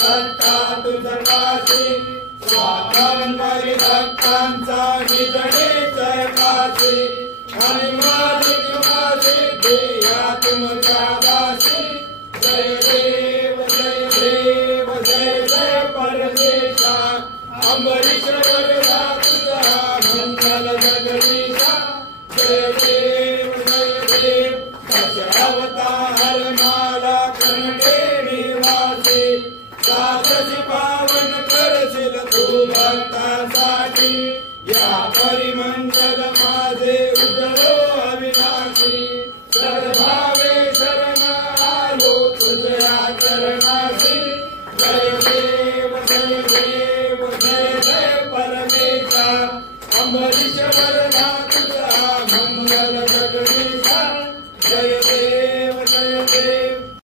सत्ता तुझकाशी स्वातंत्र्य भक्तांचा निजणे चरकाशी आणि माझी किंवा सिद्धी या तुमच्या दासी जय देव जय देव जय जय परमेशा अंबरीश वरदा तुझा मंगल जगदीशा जय देव जय देव दशावतार माला कनडे निवासी साधसी पावन करशील तू भक्तांसाठी या परिमंगल माझे